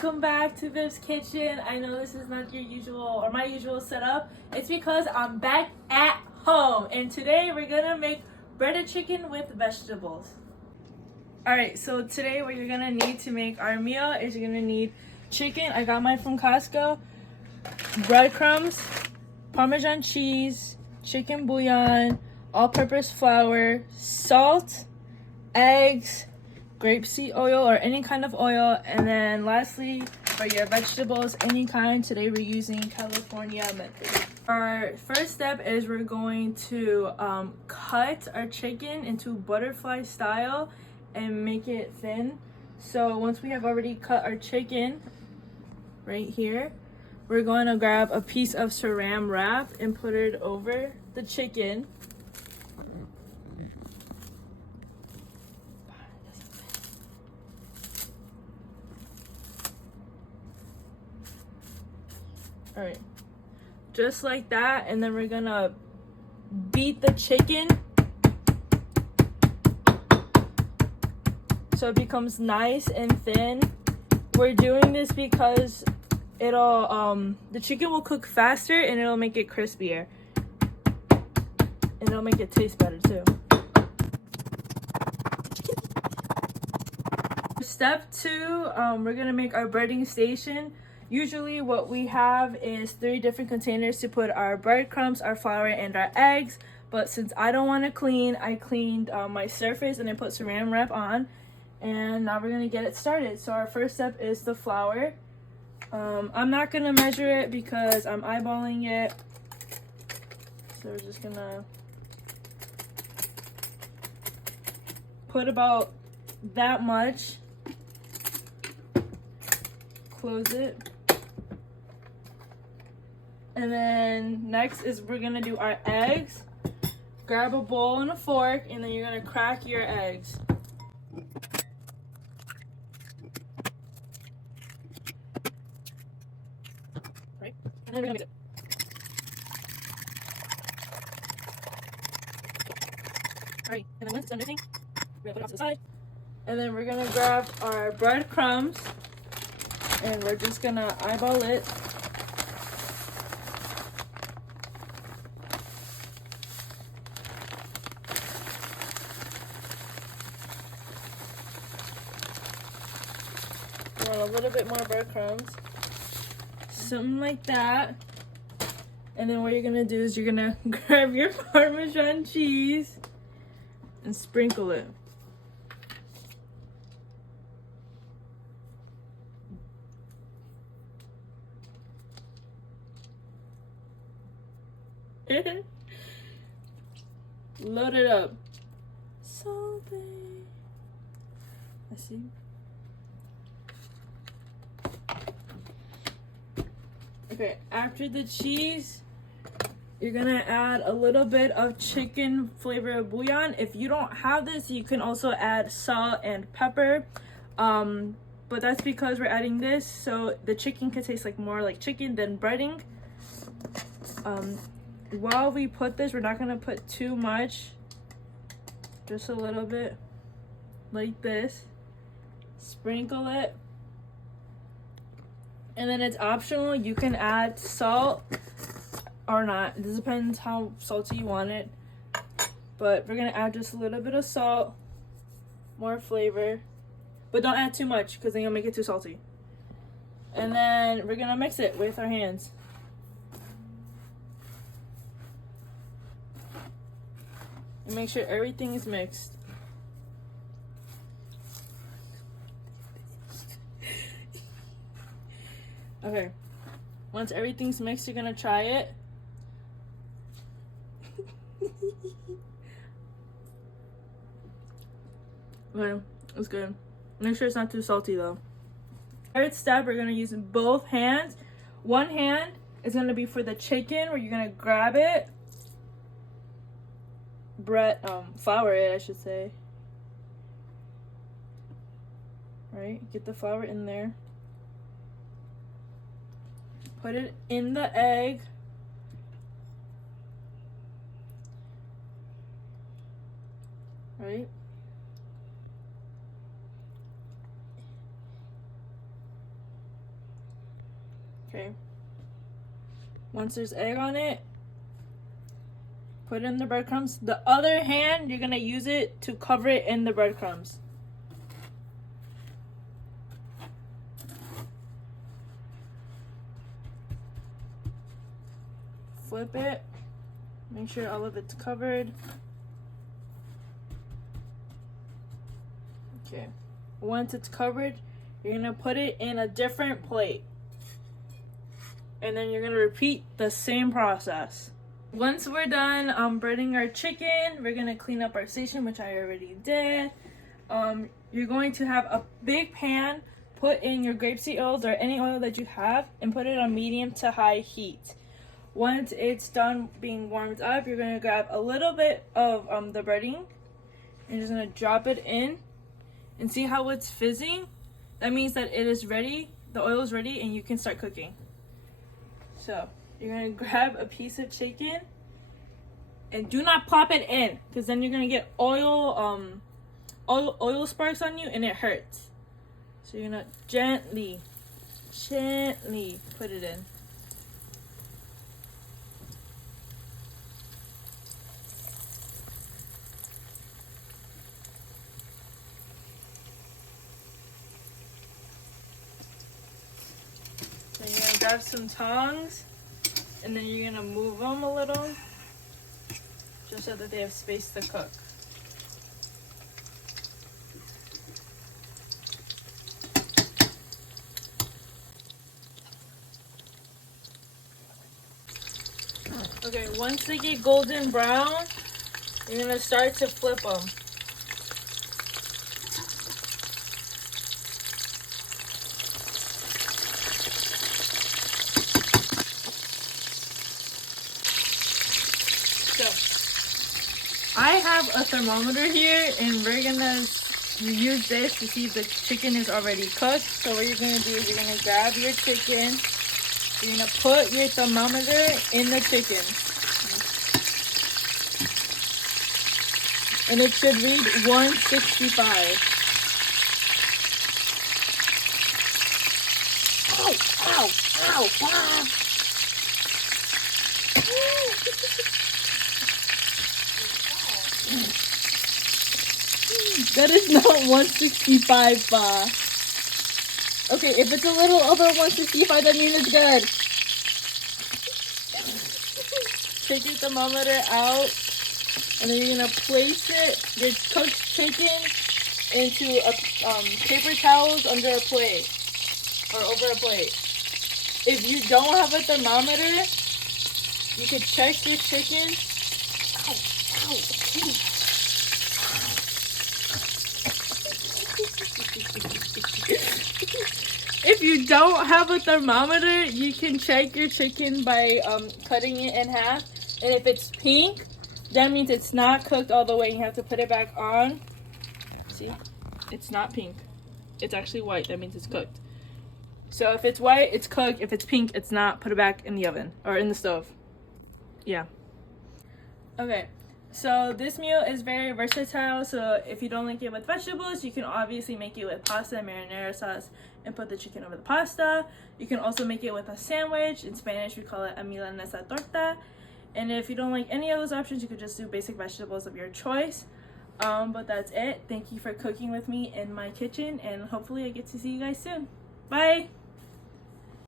welcome back to Viv's Kitchen. I know this is not your usual or my usual setup. It's because I'm back at home and today we're gonna make breaded chicken with vegetables. Alright, so today what you're gonna need to make our meal is you're gonna need chicken. I got mine from Costco, breadcrumbs, Parmesan cheese, chicken bouillon, all-purpose flour, salt, eggs, grapeseed oil or any kind of oil, and then lastly for your vegetables, any kind. Today we're using California method. Our first step is we're going to cut our chicken into butterfly style and make it thin. So once we have already cut our chicken right here, we're going to grab a piece of saran wrap and put it over the chicken. All right, just like that, and then we're gonna beat the chicken so it becomes nice and thin. We're doing this because it'll the chicken will cook faster and it'll make it crispier, and it'll make it taste better too. Step 2, we're gonna make our breading station. Usually what we have is 3 different containers to put our breadcrumbs, our flour, and our eggs. But since I don't want to clean, I cleaned my surface and I put saran wrap on. And now we're going to get it started. So our first step is the flour. I'm not going to measure it because I'm eyeballing it. So we're just going to put about that much. Close it. And then next is we're gonna do our eggs. Grab a bowl and a fork, and then you're gonna crack your eggs. Right? And then we're gonna mix it. Alright, and then once it's done mixing, we're gonna put it off to the side. And then we're gonna grab our breadcrumbs, and we're just gonna eyeball it. A little bit more breadcrumbs, something like that. And then what you're gonna do is you're gonna grab your Parmesan cheese and sprinkle it. Load it up. Something. Let's see. Okay, after the cheese, you're gonna add a little bit of chicken flavored bouillon. If you don't have this, you can also add salt and pepper. But that's because we're adding this, so the chicken can taste like more like chicken than breading. While we put this, we're not gonna put too much, just a little bit like this. Sprinkle it. And then it's optional. You can add salt or not. It depends how salty you want it. But we're going to add just a little bit of salt. More flavor. But don't add too much because then you'll make it too salty. And then we're going to mix it with our hands. And make sure everything is mixed. Okay, once everything's mixed, you're gonna try it. Okay, it's good. Make sure it's not too salty though. Third step, we're gonna use both hands. One hand is gonna be for the chicken, where you're gonna grab it, flour it, I should say. Right, get the flour in there. Put it in the egg. Right? Okay. Once there's egg on it, put it in the breadcrumbs. The other hand, you're gonna use it to cover it in the breadcrumbs. Flip it. Make sure all of it's covered. Okay. Once it's covered, you're gonna put it in a different plate. And then you're gonna repeat the same process. Once we're done breading our chicken, we're gonna clean up our station, which I already did. You're going to have a big pan, put in your grapeseed oils or any oil that you have, and put it on medium to high heat. Once it's done being warmed up, you're gonna grab a little bit of the breading, and you're just gonna drop it in, and see how it's fizzing? That means that it is ready, the oil is ready, and you can start cooking. So you're gonna grab a piece of chicken, and do not plop it in, because then you're gonna get oil sparks on you, and it hurts. So you're gonna gently put it in. Then you're gonna grab some tongs, and then you're gonna move them a little, just so that they have space to cook. Okay, once they get golden brown, you're gonna start to flip them. So, I have a thermometer here, and we're gonna use this to see if the chicken is already cooked. So what you're gonna do is you're gonna grab your chicken, you're gonna put your thermometer in the chicken, and it should read 165. Ow, ow, ow, ow. That is not 165, Pa. Okay, if it's a little over 165, that means it's good. Take your thermometer out, and then you're gonna place your cooked chicken into paper towels under a plate, or over a plate. If you don't have a thermometer, you could check your chicken. Ow, ow. If you don't have a thermometer, you can check your chicken by cutting it in half. And if it's pink, that means it's not cooked all the way. You have to put it back on. See? It's not pink. It's actually white. That means it's cooked. So if it's white, it's cooked. If it's pink, it's not. Put it back in the oven or in the stove. Yeah. Okay. So this meal is very versatile. So if you don't like it with vegetables, you can obviously make it with pasta and marinara sauce and put the chicken over the pasta. You can also make it with a sandwich. In Spanish, we call it a milanesa torta. And if you don't like any of those options, you could just do basic vegetables of your choice. But that's it. Thank you for cooking with me in my kitchen, and hopefully I get to see you guys soon. Bye!